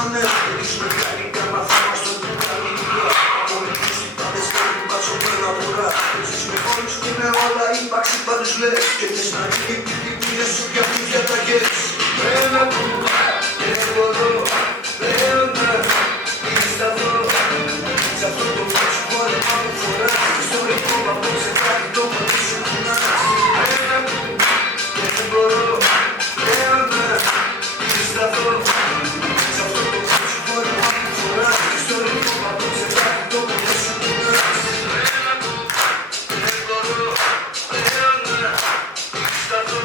πάνε. Ρίξουμε κανονικά μαθήμα στο κουταλίγια. Από μικρούς οι πάντες θέλουν πατσομένα τώρα. Ζεις με χώρους και με όλα ύπαρξη πάντως λες. Και θες να γίνει πιτυπίδες σου για πίδια τα γες. Ένα που δεν μπορώ πλέον να σταθώ. Σ' αυτό το φως που όρεμα που φοράς. Ιστορικό μ' απόψε κάτι το μοντί σου κουνάς. Ένα που δεν μπορώ πλέον να σταθώ. Σ' αυτό το φως που όρεμα που φοράς. Ιστορικό μ' απόψε κάτι το μοντί σου κουνάς. Ένα που δεν μπορώ πλέον να σταθώ.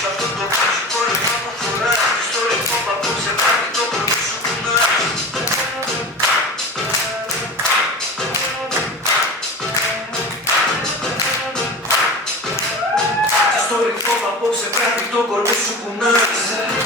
Σ' αυτό το φως που όρεμα που φοράς. Ιστορικό μ' απόψε κάτι το μοντί σου κουνάς. Στο ρυθμό απόψε κάτι το κορμί σου κουνάς.